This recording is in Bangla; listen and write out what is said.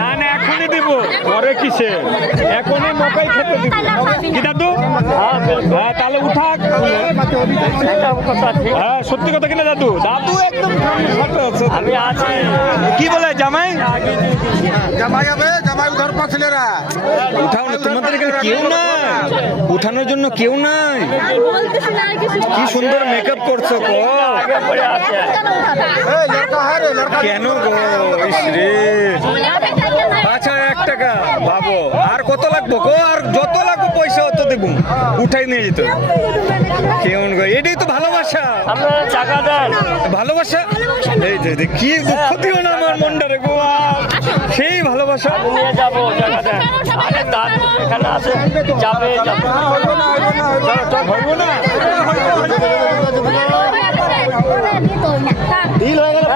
না না এখনই দিব, পরে কিসে, এখনই মকাই খেতে দিব কি দাদু? হ্যাঁ তাহলে উঠাক। হ্যাঁ সত্যি কথা কিনা দাদু? দাদু একদম আমি আছি। কি বলে জামাই? জামাই যাবে, জামাই উধার পাচ্ছিলেরা উঠাও না, তোমাদের এখানে কেউ নাই, উঠানোর জন্য কেউ নাই। কি সুন্দর মেকআপ করছো গো, কেন গো? ইস রে, আচ্ছা 1 টাকা ভাবো, আর কত লাগবো গো? আর যত লাগবো পয়সা অত দেবো, উঠাই নিয়ে যেত। কেমন গো, এটাই তো ভালোবাসা। ভালোবাসা এই যে কি দুঃখ দিও না আমার মনটারে গো, সেই ভালোবাসা নিয়ে যাবো। এখানে আছে যাবে ডিল হয়ে গেল।